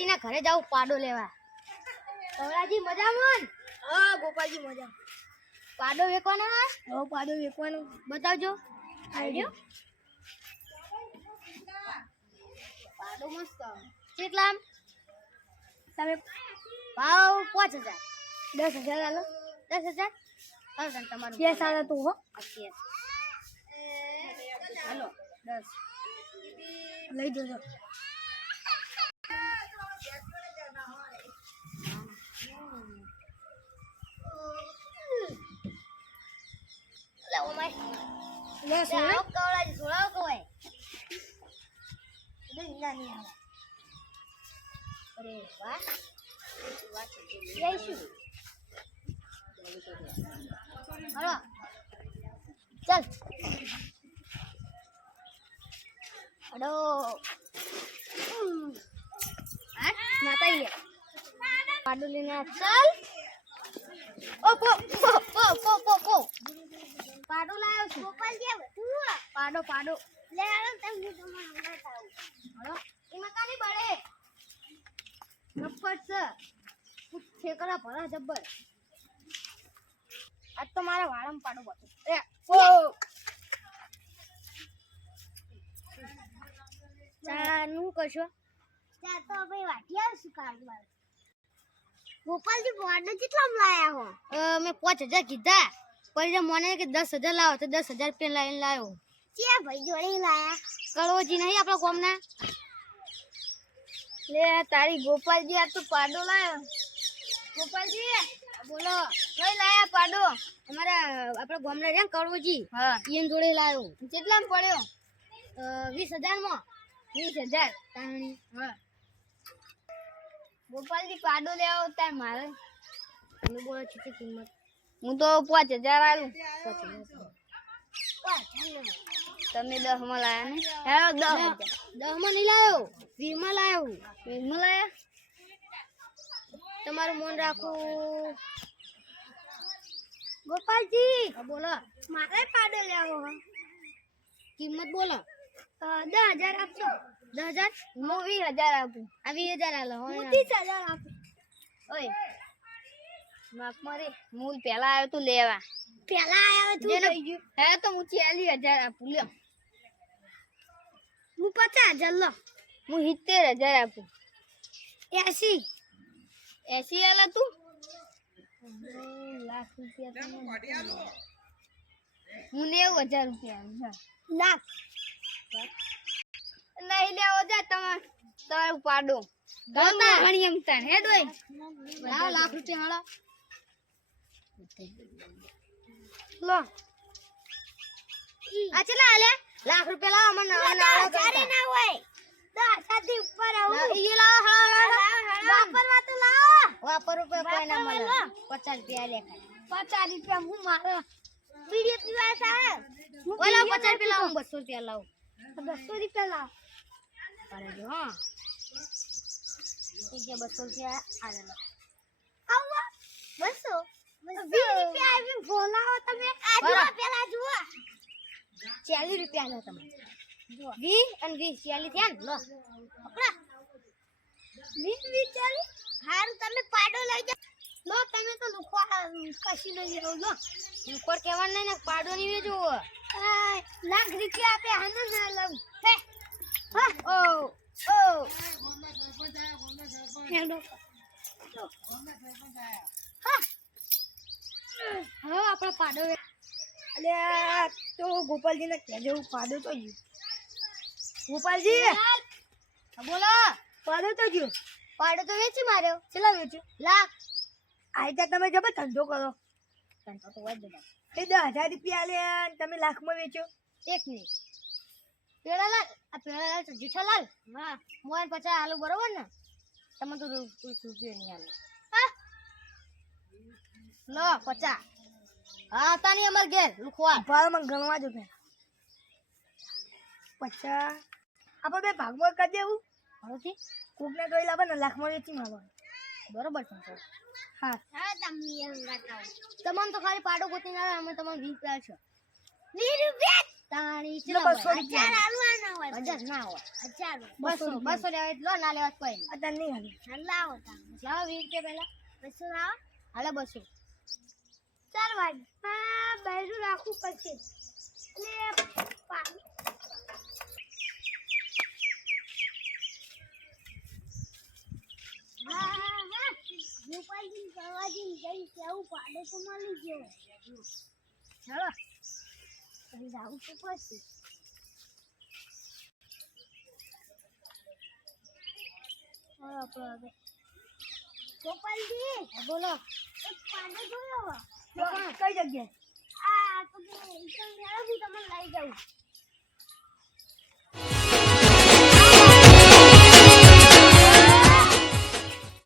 ગોપાલજીના ઘરે જાવ પાડો લેવા. કવરાજી મજામાં? હા ગોપાલજી મજા. પાડો વેકવાનો હે? હવે પાડો વેકવાનો બતાવજો. આઈડિયો પાડો મસ્ત. કેટલા? તમે ભાવ 5000. 10,000 આલો. 10,000? હા સર તમારું. 10 આલો તું હો. હાલો 10 લઈ જજો. લાવો માય. લે સોળો કવરાજી સોળાવ કવાય. નહીં આવે. અરે વાહ. જઈશું. હાલો ચાલ. અડો માતા લે પાડો લઈને ચાલ. ઓ પો પો પો પો પો પો પાડો લાવ્યો છું. ગોપાલજી પાડો પાડો લે આલો તમે તમારું બતાવો. હાલો એમાં કાની બળે નફટ છે છેકરા ભરા જબ્બર. આજ તો મારા વાળામાં પાડો બતો. એ ઓ ચા નું કશો ચા તો ભાઈ વાટી આવશું કારવાર. ગોપાલજી પાડો કેટલામ લાયા હો? મેં 5000 કીધા પણ મને કે 10,000 લાવો તો 10,000 રૂપિયા લાઈન લાવ્યો. ક્યાં ભાઈ જોડે લાયા? કળોજી નહીં આપણા ગામના. લે તારી ગોપાલજી આ તો પાડો લાયો. ગોપાલજી બોલો કઈ લાયા પાડો? અમારા આપણા ગામના છે ને કળોજી. હા એન જોડે લાવ્યો. કેટલામ પડ્યો? 20,000 માં. 20,000 તાણી. હા ગોપાલજી પાડો લેવો તાર મારે. તમે બોલો કેટલી કિંમત? હું તો 5,000 આલું. 5,000. તમે 10 માં લાયા ને? હેલો 10,000. 10 માં નહીં લાવ્યો, 20 માં લાવ્યો. 20 માં લાયા? તમારું મન રાખું. ગોપાલજી બોલો મારે પાડો લેવો હે. કિંમત બોલો. 10,000 આપજો. 10,000? હું 20,000 આપું. આ 20,000 આલો. હું 30,000 આપું. ઓય માપ મારી હું પેલા આવ્યો તું લેવા. પેલા આવ્યો તું જેને- લઈ ગયો. હે તો હું 40,000 આપું. લ્યો હું 50,000 લો. હું 70,000 આપું. 80. 80 આલા તું? લાખ રૂપિયા હું 90,000 રૂપિયા આપું. જા. લાખ નહીં લેવો જા તમારું પાડો. ગણતા. ઘણી એમ તાર હેડ હોય. લાવ લાખ રૂપિયા હાલો. લો આ ચલા આલે લાખ રૂપિયા લાવ મને નાળો કરતા. ના હોય 10,000 થી ઉપર આવું. ઈ લાવ હાલો વાપરવા તો લાવો. વાપર રૂપિયા કોઈ ના મળે. વાપરવા 50 રૂપિયા લે ખાલી. 50 રૂપિયા હું મારો વિડિયો પીવા સાહેબ. ઓલા 50 રૂપિયા લાવ 200 રૂપિયા લાવ. 200 રૂપિયા લાવ. અરે જો હા ઠીક છે 200 રૂપિયા આલે લો. આવો 200 20 રૂપિયા આવી બોલાવો તમે. આ જો પેલા જુઓ 40 રૂપિયા લો તમે. 20 અને 20 40 થયા ને લો. આપણા 20 40 હારું તમે પાડો લઈ જાઓ. લો તમે તો લુખવા કશી લઈ જાઓ. લો ઉપર કહેવાનું નહીં ને પાડો નહીં વેચવો. લાખ રૂપિયા આપે આને ના લઉં. હે હા ઓ હેડો હા આપણો પાડો અલ્યા તો ગોપાલજી ને કહેજો પાડો તો ગયો. ગોપાલજી બોલો. પાડો તો ગયો. પાડો તો વેચી માર્યો. કેટલા વેચ્યો? લાખ. આઈતા તમે જબર ધંધો કરો. ધંધો તો હોય જ બધા. એ 10,000 રૂપિયા આલ્યા અને તમે લાખમાં વેચો. એક મિનિટ પેલાલાલ આ પેલાલાલ તો જેઠાલાલ હા મોય 50 આલુ બરોબર ને તમે તો રૂપિયો નહીં આલો. હા લો 50 હા તાની અમાર ઘેર લુખવા ભાવ માં ગણવા જો કે 50 આપણે બે ભાગમાં કરી દેવું. હરોથી કોકને જોઈ લાવે ને લાખમાં વેચી મારવા. બરોબર છે હા હા તમે તમને તો ખાલી પાડો ગોતી ના અમે તમને 20 રૂપિયા છે. 20 રૂપિયા તાણી એટલે ચલો 200 રૂપિયા. હજાર આલવાના હોય 1000 ના હોય 1000 200 200 લેવા એટલો ના લેવા કોઈ નહીં. અત્યારે નહીં હાલે. હાલ લાવો તાણી લાવો 20 રૂપિયા પહેલા 200 લાવો હાલે 200 ચાલ ભાઈ હા બૈરું રાખવું પડશે એટલે પાણી હા ગોપાલજી સવાજી જઈ કેવું પાડે તો મળી ગયો ચાલો પછી જાવું તો પડશે ગોપાલજી બોલો એક પાડો જોયો કઈ જગ્યાએ આ તો કે તમને લઈ જાઉં